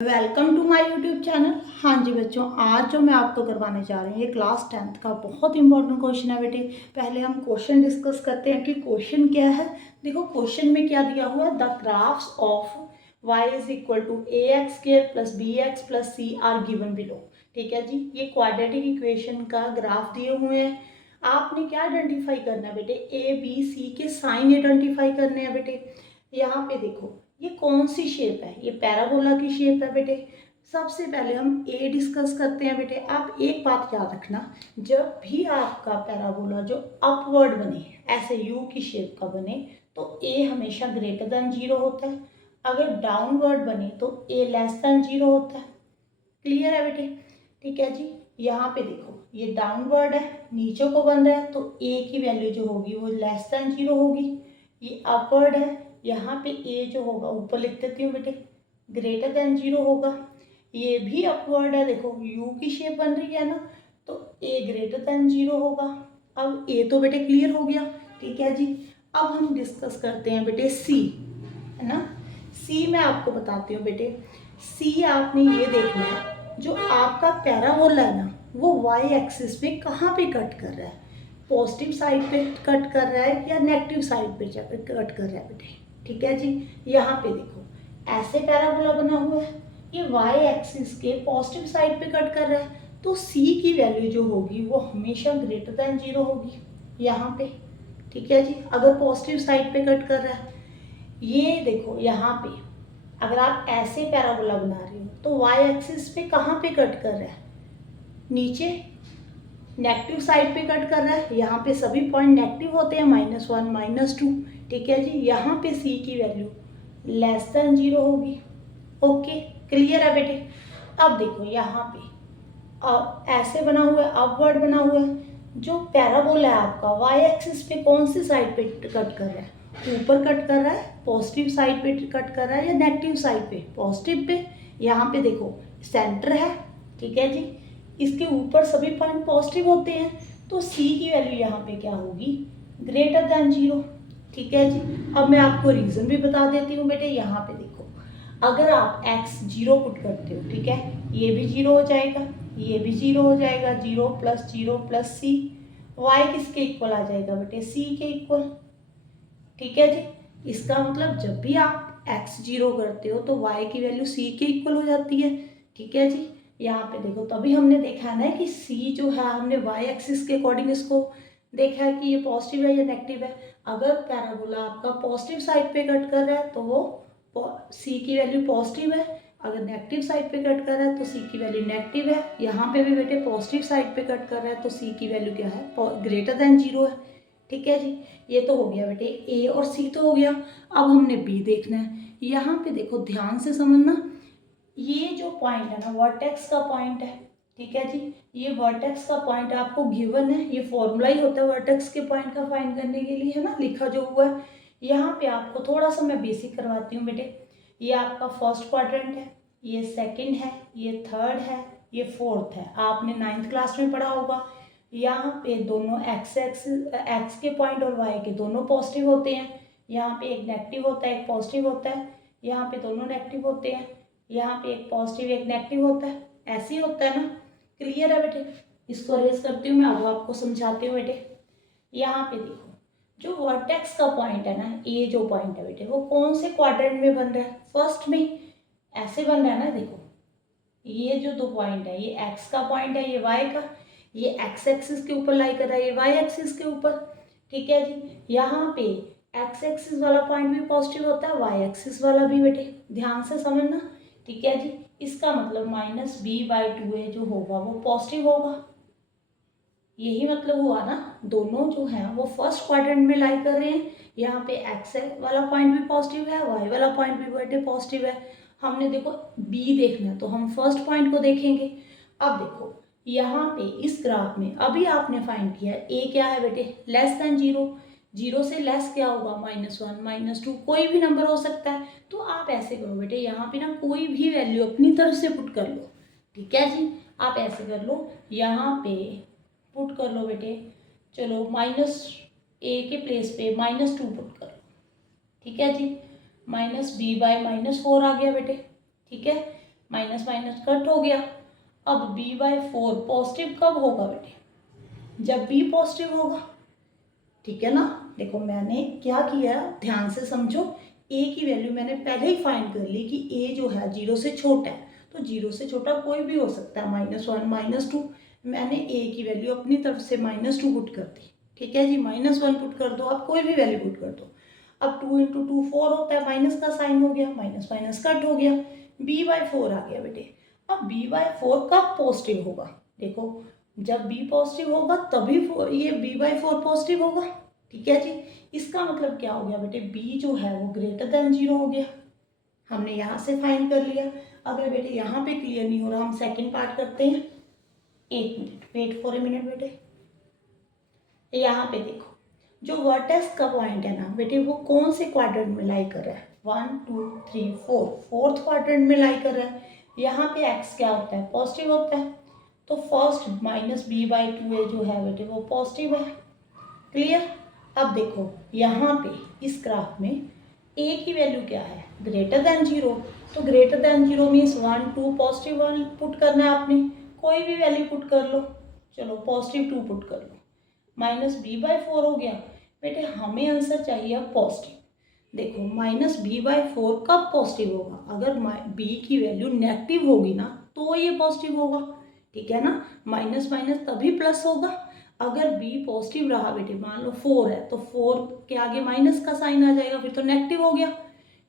Welcome to my YouTube channel. हाँ जी बच्चों, आज जो मैं आपको करवाने जा रही हूँ ये क्लास 10th का बहुत इंपॉर्टेंट क्वेश्चन है बेटे। पहले हम क्वेश्चन डिस्कस करते हैं कि क्वेश्चन क्या है। देखो क्वेश्चन में क्या दिया हुआ है, the graphs of y is equal to a x square plus b x plus c are given below. ठीक है जी, ये क्वाड्रेटिक इक्वेशन का ग्राफ दिए हुए हैं। आपने क्या आइडेंटिफाई करना है बेटे, ए बी सी के साइन आइडेंटिफाई करने हैं बेटे। यहाँ पे देखो ये कौन सी शेप है, ये पैराबोला की शेप है बेटे। सबसे पहले हम ए डिस्कस करते हैं बेटे। आप एक बात याद रखना, जब भी आपका पैराबोला जो अपवर्ड बने, ऐसे यू की शेप का बने, तो ए हमेशा ग्रेटर देन 0 होता है। अगर डाउनवर्ड बने तो ए लेस देन 0 होता है। क्लियर है बेटे? ठीक है जी। यहाँ पे देखो ये डाउनवर्ड है, नीचे को बन रहा है, तो ए की वैल्यू जो होगी वो लेस देन 0 होगी। ये अपवर्ड है, यहाँ पे ए जो होगा ऊपर लिख देती हूँ बेटे, ग्रेटर देन 0 होगा। ये भी अपवर्ड है, देखो यू की शेप बन रही है ना, तो ए ग्रेटर देन 0 होगा। अब ए तो बेटे क्लियर हो गया। ठीक है जी। अब हम डिस्कस करते हैं बेटे सी, है ना। सी मैं आपको बताती हूँ बेटे। सी आपने ये देखना है, जो आपका पैराबोला है ना, वो वाई एक्सिस पे कहाँ पे कट कर रहा है, पॉजिटिव साइड पे कट कर रहा है या नेगेटिव साइड पे कट कर रहा है बेटे। ठीक है जी। यहाँ पे देखो ऐसे पैराबोला बना हुआ है, ये वाई एक्सिस के पॉजिटिव साइड पे कट कर रहा है, तो सी की वैल्यू जो होगी वो हमेशा ग्रेटर देन 0 होगी यहाँ पे। ठीक है जी। अगर पॉजिटिव साइड पे कट कर रहा है, ये देखो यहाँ पे अगर आप ऐसे पैराबोला बना रहे हो तो वाई एक्सिस पे कहाँ पे कट कर रहा है, नीचे नेगेटिव साइड पे कट कर रहा है। यहाँ पे सभी पॉइंट नेगेटिव होते हैं, -1 -2। ठीक है जी। यहाँ पे सी की वैल्यू लेस देन 0 होगी। ओके, क्लियर है बेटे? अब देखो यहाँ पे अब ऐसे बना हुआ है, अपवर्ड बना हुआ है। जो पैराबोला है आपका वाई एक्सिस पे कौन सी साइड पे कट कर रहा है, ऊपर कट कर रहा है, पॉजिटिव साइड पे कट कर रहा है या नेगेटिव साइड पे, पॉजिटिव पे। यहाँ पे देखो सेंटर है। ठीक है जी। इसके ऊपर सभी पॉइंट पॉजिटिव होते हैं, तो सी की वैल्यू यहाँ पे क्या होगी, ग्रेटर देन 0। ठीक है जी। अब मैं आपको रीज़न भी बता देती हूँ बेटे। यहाँ पे देखो अगर आप x 0 पुट करते हो, ठीक है, ये भी 0 हो जाएगा, ये भी 0 हो जाएगा, 0 + 0 + c। y किसके इक्वल आ जाएगा बेटे, c के इक्वल। ठीक है जी। इसका मतलब जब भी आप x 0 करते हो तो y की वैल्यू c के इक्वल हो जाती है। ठीक है जी। यहाँ पे देखो तभी हमने देखा है ना कि c जो है, हमने y एक्सिस के अकॉर्डिंग इसको देखा है कि ये पॉजिटिव है या नेगेटिव है। अगर पैराबोला आपका पॉजिटिव साइड पे कट कर रहा है तो वो c की वैल्यू पॉजिटिव है। अगर नेगेटिव साइड पे कट कर रहा है तो c की वैल्यू नेगेटिव है। यहाँ पे भी बेटे पॉजिटिव साइड पे कट कर रहा है तो c की वैल्यू क्या है, ग्रेटर देन 0 है। ठीक है जी। ये तो हो गया बेटे, ए और सी तो हो गया। अब हमने बी देखना है। यहाँ पे देखो ध्यान से समझना, ये जो पॉइंट है ना वर्टेक्स का पॉइंट है। ठीक है जी। ये वर्टेक्स का पॉइंट आपको गिवन है, ये फॉर्मूला ही होता है वर्टेक्स के पॉइंट का फाइंड करने के लिए, है ना, लिखा जो हुआ है। यहाँ पे आपको थोड़ा सा मैं बेसिक करवाती हूँ बेटे। ये आपका फर्स्ट क्वाड्रेंट है, ये सेकंड है, ये थर्ड है, ये फोर्थ है। आपने 9th क्लास में पढ़ा होगा। यहाँ पे दोनों एक्स के पॉइंट और वाई के दोनों पॉजिटिव होते हैं। यहाँ पे एक नेगेटिव होता है, एक पॉजिटिव होता है। यहाँ पे दोनों नेगेटिव होते हैं। यहाँ पे एक पॉजिटिव एक नेगेटिव होता है। ऐसे ही होता है ना। क्लियर है बेटे? इसको रेज करती हूँ मैं, अब आपको समझाती हूँ बेटे। यहाँ पे देखो जो वर्टेक्स का पॉइंट है ना, ये जो पॉइंट है बेटे, वो कौन से क्वाड्रेंट में बन रहा है, फर्स्ट में। ऐसे बन रहा है ना, देखो ये जो दो पॉइंट है, ये एक्स का पॉइंट है, ये वाई का। ये एक्स एक्सिस के ऊपर लाई कर रहा है, ये वाई एक्सिस के ऊपर। ठीक है जी। यहाँ पे एक्स एक्सिस वाला पॉइंट भी पॉजिटिव होता है, वाई एक्सिस वाला भी बेटे, ध्यान से समझना। ठीक है जी। इसका मतलब -b/2a जो होगा वो पॉजिटिव होगा। यही मतलब हुआ ना, दोनों जो है वो फर्स्ट क्वाड्रेंट में लाई कर रहे हैं। यहाँ पे एक्स वाला पॉइंट भी पॉजिटिव है, वाई वाला पॉइंट भी बेटे पॉजिटिव है। हमने देखो बी देखना है तो हम फर्स्ट पॉइंट को देखेंगे। अब देखो यहाँ पे इस ग्राफ में अभी आपने फाइंड किया है ए क्या है बेटे, लेस देन 0। 0 से लेस क्या होगा, -1 -2, कोई भी नंबर हो सकता है। तो आप ऐसे करो बेटे, यहाँ पे ना कोई भी वैल्यू अपनी तरफ से पुट कर लो। ठीक है जी। आप ऐसे कर लो, यहाँ पे पुट कर लो बेटे। चलो -a के प्लेस पे -2 पुट कर लो। ठीक है जी। -b/-4 आ गया बेटे। ठीक है, माइनस माइनस कट हो गया। अब b/4 पॉजिटिव कब होगा बेटे? जब b पॉजिटिव होगा, ठीक है ना। देखो मैंने क्या किया, ध्यान से समझो। a की वैल्यू मैंने पहले ही फाइंड कर ली कि a जो है 0 से छोटा है, तो 0 से छोटा कोई भी हो सकता है, -1 -2। मैंने a की वैल्यू अपनी तरफ से -2 पुट कर दी, ठीक है जी। -1 पुट कर दो, आप कोई भी वैल्यू पुट कर दो। अब 2 × 2 4 होता है, माइनस का साइन हो गया, माइनस माइनस कट हो गया, b/4 आ गया बेटे। अब b/4 कब पॉजिटिव होगा? देखो जब b पॉजिटिव होगा तभी ये b/4 पॉजिटिव होगा, ठीक है जी। इसका मतलब क्या हो गया बेटे? b जो है वो ग्रेटर देन 0 हो गया। हमने यहाँ से फाइंड कर लिया। अगर बेटे यहाँ पे क्लियर नहीं हो रहा, हम सेकंड पार्ट करते हैं। एक minute wait for a minute बेटे। यहाँ पे देखो, जो वर्टेक्स का पॉइंट है ना बेटे, वो कौन से क्वाड्रेंट में लाई कर रहा है? 1 2 3 4, फोर्थ क्वाड्रेंट में लाई कर रहा है। यहाँ पे x क्या होता है? पॉजिटिव होता है। तो फर्स्ट -b/2a जो है बेटे वो पॉजिटिव है। क्लियर? अब देखो यहाँ पे इस ग्राफ में a की वैल्यू क्या है? Greater than 0। तो greater than 0 means 1 2 positive 1 put करना है आपने, कोई भी वैल्यू पुट कर लो। चलो पॉजिटिव 2 पुट कर लो, -b/4 हो गया बेटे। हमें आंसर चाहिए अब पॉजिटिव। देखो -b/4 कब पॉजिटिव होगा? अगर b की वैल्यू नेगेटिव होगी ना तो ये पॉजिटिव होगा, ठीक है ना। माइनस माइनस तभी प्लस होगा। अगर b पॉजिटिव रहा बेटे, मान लो 4 है, तो 4 के आगे माइनस का साइन आ जाएगा, फिर तो नेगेटिव हो गया,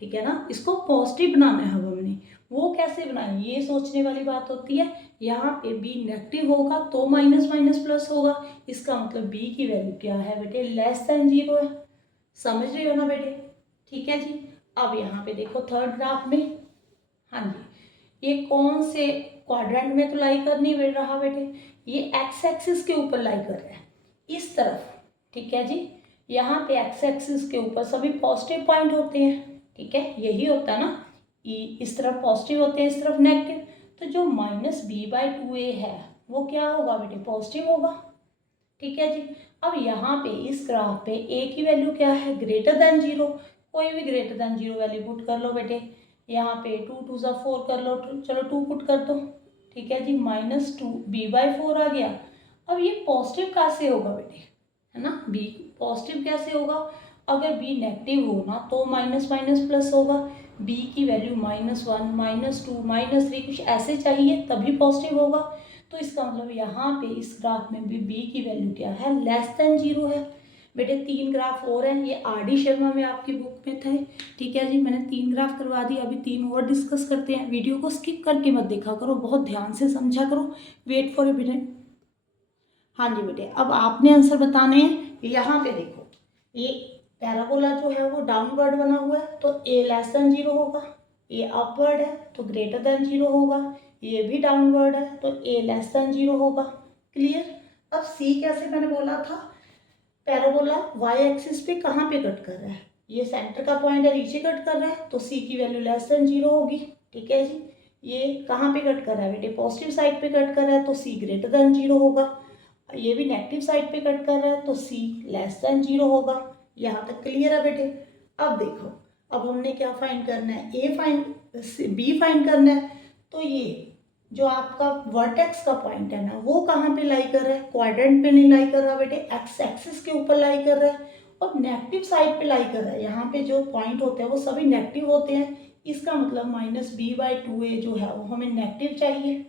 ठीक है ना। इसको पॉजिटिव बनाना है हमने, वो कैसे बनाए ये सोचने वाली बात होती है। यहाँ पे b नेगेटिव होगा तो माइनस माइनस प्लस होगा, इसका मतलब b की वैल्यू क्या है बेटे? लेस देन 0 है। समझ रहे हो ना बेटे? ठीक है जी। अब यहाँ पे देखो थर्ड ग्राफ में, हाँ जी, ये कौन से क्वाड्रेंट में तो लाई कर नहीं रहा बेटे? ये एक्स एक्सिस के ऊपर लाई कर रहा है, इस तरफ, ठीक है जी। यहाँ पे एक्स एक्सिस के ऊपर सभी पॉजिटिव पॉइंट होते हैं, ठीक है, यही होता है ना। इस तरफ पॉजिटिव होते हैं, इस तरफ नेगेटिव। तो जो -b/2a है वो क्या होगा बेटे? पॉजिटिव होगा, ठीक है जी। अब यहाँ पे इस ग्राफ पे a की वैल्यू क्या है? Greater than 0। कोई भी ग्रेटर देन 0 वैल्यू पुट कर लो बेटे। यहाँ पे 2 2 ज़ा 4 कर लो, चलो 2 पुट कर दो, ठीक है जी। -2 b/4 आ गया। अब ये पॉजिटिव कैसे होगा बेटे? है ना, b पॉजिटिव कैसे होगा? अगर b नेगेटिव हो ना तो माइनस माइनस प्लस होगा। b की वैल्यू -1 -2 -3 कुछ ऐसे चाहिए तभी पॉजिटिव होगा। तो इसका मतलब यहाँ पे इस ग्राफ में भी b की वैल्यू क्या है? लेस देन 0 है। बेटे 3 ग्राफ और हैं, ये R.D. शर्मा में आपकी बुक में थे, ठीक है जी। मैंने 3 ग्राफ करवा दिए, अभी 3 और डिस्कस करते हैं। वीडियो को स्किप करके मत देखा करो, बहुत ध्यान से समझा करो। Wait for a minute. हाँ जी बेटे, अब आपने आंसर बताने हैं। यहाँ पे देखो, ये पैराबोला जो है वो डाउनवर्ड बना हुआ है, तो a लेस देन 0 होगा। ये अपवर्ड है तो ग्रेटर देन 0 होगा। ये भी डाउनवर्ड है तो a लेस देन 0 होगा। क्लियर? अब c कैसे मैंने बोला था, पैराबोला y एक्सिस पे कहाँ पे कट कर रहा है? ये सेंटर का पॉइंट है, नीचे कट कर रहा है, तो c की वैल्यू लेस देन 0 होगी, ठीक है जी। ये कहाँ पे कट कर रहा है बेटे? पॉजिटिव साइड पे कट कर रहा है, तो c ग्रेटर देन 0 होगा। ये भी नेगेटिव साइड पे कट कर रहा है, तो c लेस देन 0 होगा। यहाँ तक क्लियर है बेटे? अब देखो, अब हमने क्या फाइंड करना है? b फाइंड करना है। तो ये जो आपका वर्टेक्स का पॉइंट है ना, वो कहाँ पे लाई कर रहा है? क्वाड्रेंट पे नहीं लाई कर रहा बेटे, एक्स एक्सिस के ऊपर लाई कर रहा है और नेगेटिव साइड पे लाई कर रहा है। यहाँ पे जो पॉइंट होते हैं वो सभी नेगेटिव होते हैं, इसका मतलब -b/2a जो है वो हमें नेगेटिव चाहिए,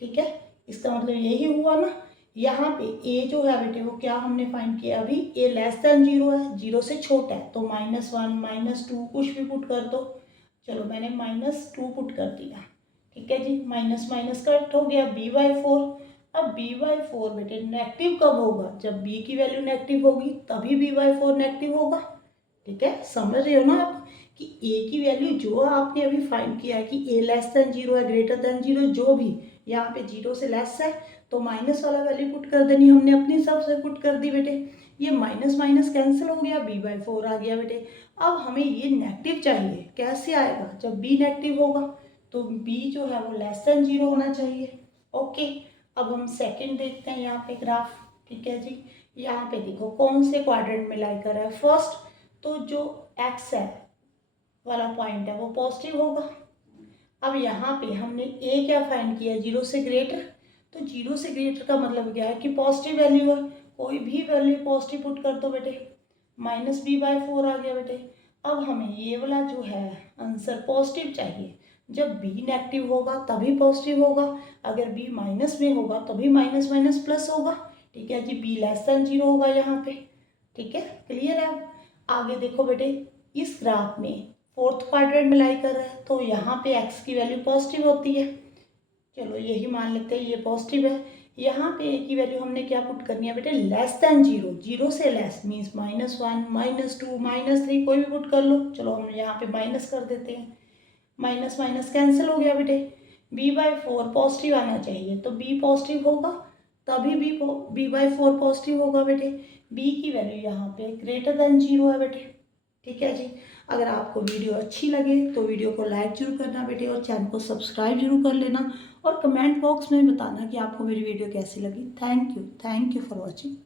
ठीक है। इसका मतलब यही हुआ ना। यहाँ पे a जो है बेटे वो क्या हमने फाइंड किया अभी? a लेस देन 0 है, 0 से छोटा है, तो -1 -2 कुछ भी पुट कर दो। चलो मैंने -2 पुट कर दिया, ठीक है जी। माइनस माइनस कट हो गया, b/4। अब b/4 बेटे नेगेटिव कब होगा? जब b की वैल्यू नेगेटिव होगी तभी b/4 नेगेटिव होगा, ठीक है। समझ रहे हो ना आप कि a की वैल्यू जो आपने अभी फाइंड किया है कि a लेस देन 0 है, ग्रेटर देन 0, जो भी यहाँ पे 0 से लेस है तो माइनस वाला वैल्यू पुट कर देनी, हमने अपनी हिसाब से पुट कर दी बेटे। ये माइनस माइनस कैंसिल हो गया, b/4 आ गया बेटे। अब हमें ये नेगेटिव चाहिए, कैसे आएगा? जब b नेगेटिव होगा तो b जो है वो लेस देन 0 होना चाहिए। ओके, अब हम सेकंड देखते हैं यहाँ पे ग्राफ, ठीक है जी। यहाँ पे देखो कौन से क्वाड्रेंट में लाई कर रहा है। फर्स्ट तो जो x है वाला पॉइंट है वो पॉजिटिव होगा। अब यहाँ पे हमने ए क्या फाइंड किया, 0 से ग्रेटर। तो 0 से ग्रेटर का मतलब क्या है कि पॉजिटिव वैल्यू है, कोई भी वैल्यू पॉजिटिव पुट कर दो बेटे, -b/4 आ गया बेटे। अब हमें ये वाला जो है आंसर पॉजिटिव चाहिए, जब b नेगेटिव होगा तभी पॉजिटिव होगा, अगर b माइनस में होगा तभी माइनस माइनस प्लस होगा, ठीक है जी। b <0 होगा यहाँ पे, ठीक है, क्लियर है। आगे देखो बेटे, इस ग्राफ में फोर्थ क्वाड्रेंट में लाई कर रहा है, तो यहाँ पे x की वैल्यू पॉजिटिव होती है, चलो यही मान लेते हैं ये पॉजिटिव है। यहाँ पे a की वैल्यू हमने क्या पुट करनी है बेटे, <0, 0 से लेस मीन्स -1 -2 -3 कोई भी पुट कर लो। चलो हम यहाँ पे माइनस कर देते हैं, माइनस माइनस कैंसिल हो गया बेटे। b/4 पॉजिटिव आना चाहिए, तो b पॉजिटिव होगा तभी b/4 पॉजिटिव होगा बेटे। b की वैल्यू यहाँ पे <0 है बेटे, ठीक है जी। अगर आपको वीडियो अच्छी लगे तो वीडियो को लाइक जरूर करना बेटे, और चैनल को सब्सक्राइब जरूर कर लेना, और कमेंट बॉक्स में बताना कि आपको मेरी वीडियो कैसी लगी। Thank you for watching.